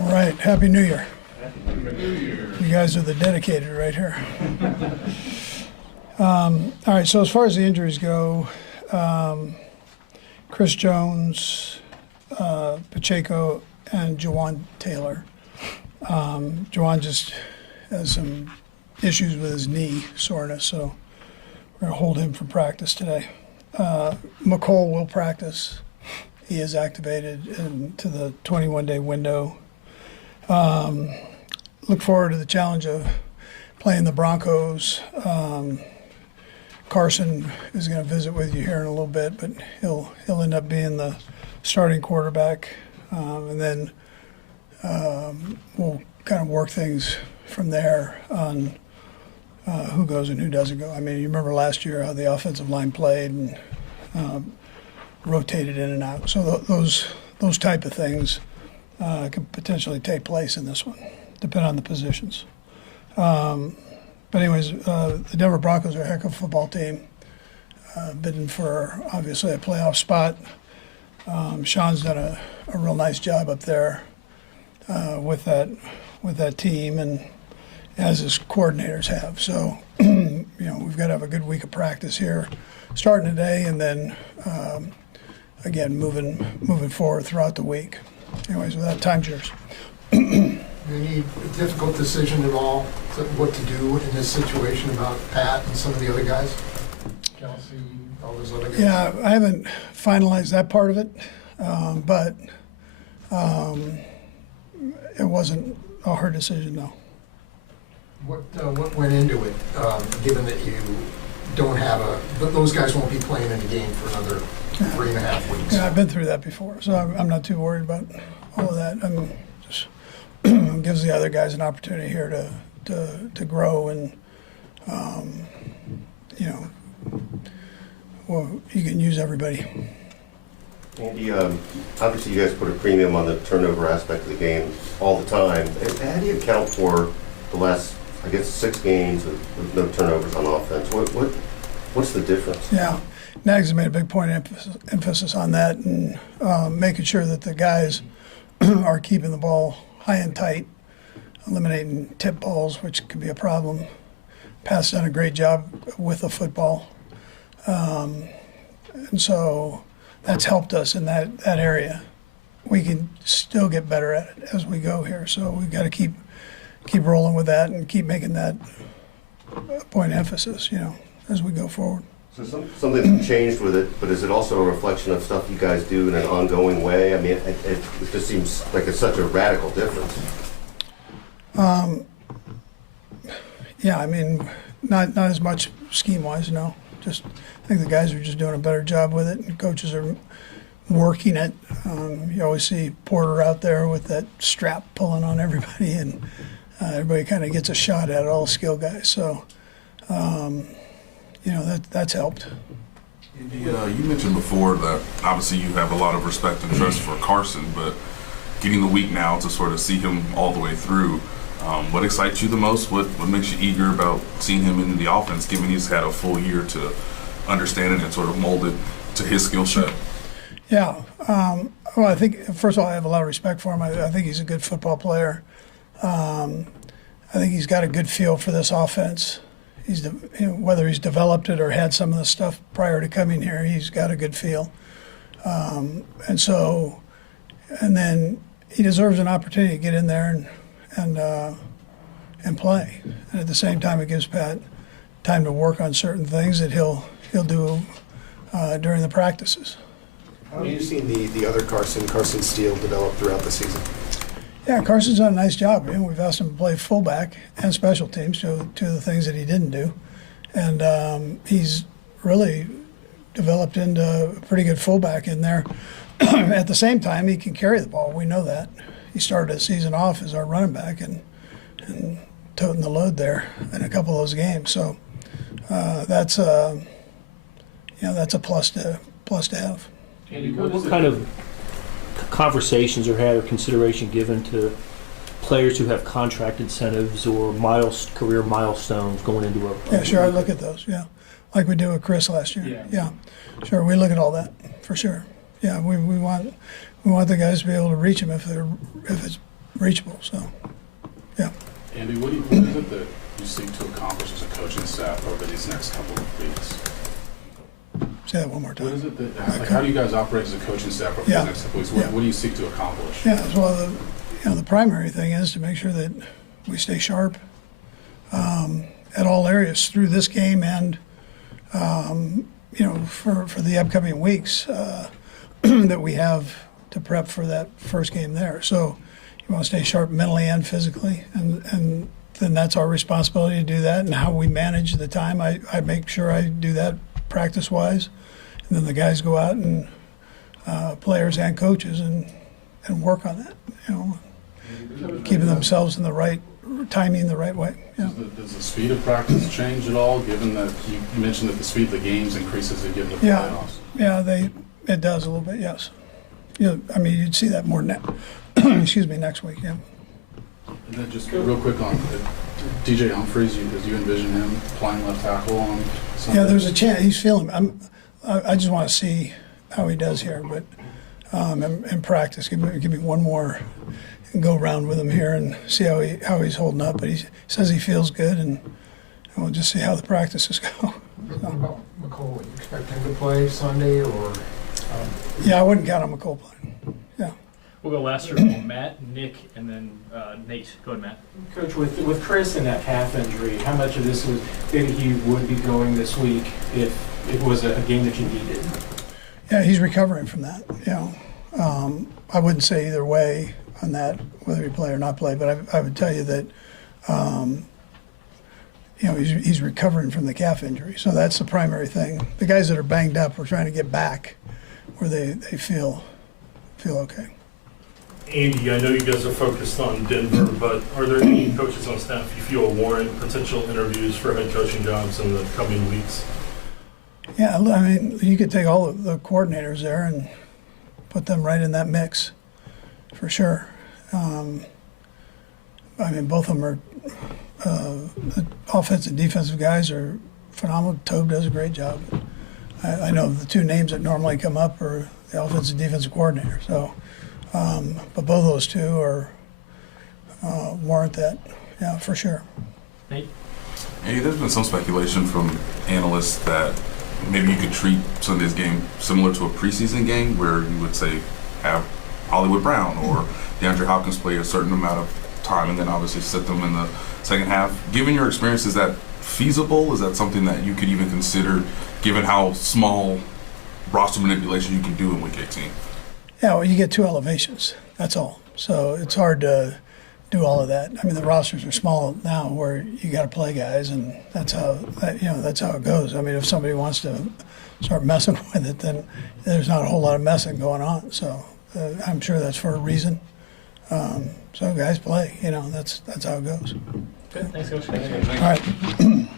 All right, Happy New Year. Happy New Year. You guys are the dedicated right here. All right, so as far as the injuries go, Chris Jones, Pacheco, and Jawan Taylor. Jawan just has some issues with his knee soreness, so we're going to hold him from practice today. McCole will practice. He is activated into the 21-day window. Look forward to the challenge of playing the Broncos. Carson is going to visit with you here in a little bit, but he'll end up being the starting quarterback, and then we'll kind of work things from there on who goes and who doesn't go. I mean, you remember last year how the offensive line played and rotated in and out. So those type of things could potentially take place in this one, depending on the positions. But anyways, the Denver Broncos are a heck of a football team, bidding for obviously a playoff spot. Sean's done a real nice job up there with that team, and as his coordinators have. So we've got to have a good week of practice here, starting today, and then again moving forward throughout the week. Anyways, with that, time's yours. Any difficult decision at all, what to do in this situation about Pat and some of the other guys? Kelsey, all those other guys? Yeah, I haven't finalized that part of it, but it wasn't a hard decision, no. What went into it, given that you don't have those guys won't be playing in the game for another 3.5 weeks? Yeah, I've been through that before, so I'm not too worried about all of that. I'm just gives the other guys an opportunity here to grow, and well, you can use everybody. Andy, obviously you guys put a premium on the turnover aspect of the game all the time. How do you account for the last, I guess, 6 games with no turnovers on offense? What's the difference? Yeah, Nags has made a big point of emphasis on that, and making sure that the guys are keeping the ball high and tight, eliminating tip balls, which could be a problem. Pat's done a great job with the football, and so that's helped us in that area. We can still get better at it as we go here, so we've got to keep rolling with that and keep making that a point of emphasis, as we go forward. So something's changed with it, but is it also a reflection of stuff you guys do in an ongoing way? I mean, it just seems like it's such a radical difference. Yeah, I mean, not as much scheme-wise, no. Just I think the guys are just doing a better job with it, and coaches are working it. You always see Porter out there with that strap pulling on everybody, and everybody kind of gets a shot at it, all the skill guys. So, that's helped. Andy, you mentioned before that obviously you have a lot of respect and trust for Carson, but getting the week now to sort of see him all the way through, what excites you the most? What makes you eager about seeing him in the offense, given he's had a full year to understand it and sort of mold it to his skill set? Yeah. Well, I think, first of all, I have a lot of respect for him. I think he's a good football player. I think he's got a good feel for this offense. Whether he's developed it or had some of the stuff prior to coming here, he's got a good feel. And then he deserves an opportunity to get in there and play. And at the same time, it gives Pat time to work on certain things that he'll do during the practices. How have you seen the other Carson Steele, develop throughout the season? Yeah, Carson's done a nice job. We've asked him to play fullback and special teams, two of the things that he didn't do. And he's really developed into a pretty good fullback in there. At the same time, he can carry the ball. We know that. He started the season off as our running back and toting the load there in a couple of those games. So that's a plus to have. Andy, what kind of conversations are had or consideration given to players who have contract incentives or career milestones going into a? Yeah, sure. I look at those. Yeah, like we did with Chris last year. Yeah, sure. We look at all that for sure. Yeah, we want the guys to be able to reach them if it's reachable. So, yeah. Andy, what is it that you seek to accomplish as a coaching staff over these next couple of weeks? Say that one more What is time. it that, like, how do you guys operate as a coaching staff over Yeah. these next couple of weeks? Yeah. What do you seek to accomplish? Yeah, well, the primary thing is to make sure that we stay sharp at all areas through this game and, for the upcoming weeks that we have to prep for that first game there. So you want to stay sharp mentally and physically, and then that's our responsibility to do that. And how we manage the time, I make sure I do that practice-wise, and then the guys go out and players and coaches and work on that. Keeping themselves in the right timing, the right way. Yeah. Does the speed of practice change at all, given that you mentioned that the speed of the games increases as you get into the Yeah. playoffs? Yeah, it does a little bit. Yes. I mean, you'd see that more excuse me, next week. Yeah. And then just real quick on DJ Humphries, as you envision him playing left tackle on Sunday? Yeah, there's a chance he's feeling. I just want to see how he does here, but in practice, give me one more go round with him here and see how he's holding up. But he says he feels good, and we'll just see how the practices go. What about McCole? You expect him to play Sunday, or? Yeah, I wouldn't count on McCole playing. Yeah. We'll go last year. Matt, Nick, and then Nate. Go ahead, Matt. Coach, with Chris and that calf injury, how much of this was that he would be going this week if it was a game that you needed? Yeah, he's recovering from that. I wouldn't say either way on that, whether he play or not play, but I would tell you that, he's recovering from the calf injury. So that's the primary thing. The guys that are banged up, we're trying to get back where they feel okay. Andy, I know you guys are focused on Denver, but are there any coaches on staff you feel warrant potential interviews for head coaching jobs in the coming weeks? Yeah, I mean, you could take all of the coordinators there and put them right in that mix, for sure. I mean, both of them are the offensive and defensive guys are phenomenal. Tobe does a great job. I know the two names that normally come up are the offensive and defensive coordinator. So, but both of those two are warrant that, yeah, for sure. Nate. Hey, there's been some speculation from analysts that maybe you could treat Sunday's game similar to a preseason game where you would say have Hollywood Brown or DeAndre Hopkins play a certain amount of time and then obviously sit them in the second half. Given your experience, is that feasible? Is that something that you could even consider given how small roster manipulation you can do in Week 18? Yeah, well, you get two elevations. That's all. So it's hard to do all of that. I mean, the rosters are small now, where you got to play guys, and that's how it goes. I mean, if somebody wants to start messing with it, then there's not a whole lot of messing going on. So I'm sure that's for a reason. So guys play. That's how it goes. Good. Thanks, Coach. All right.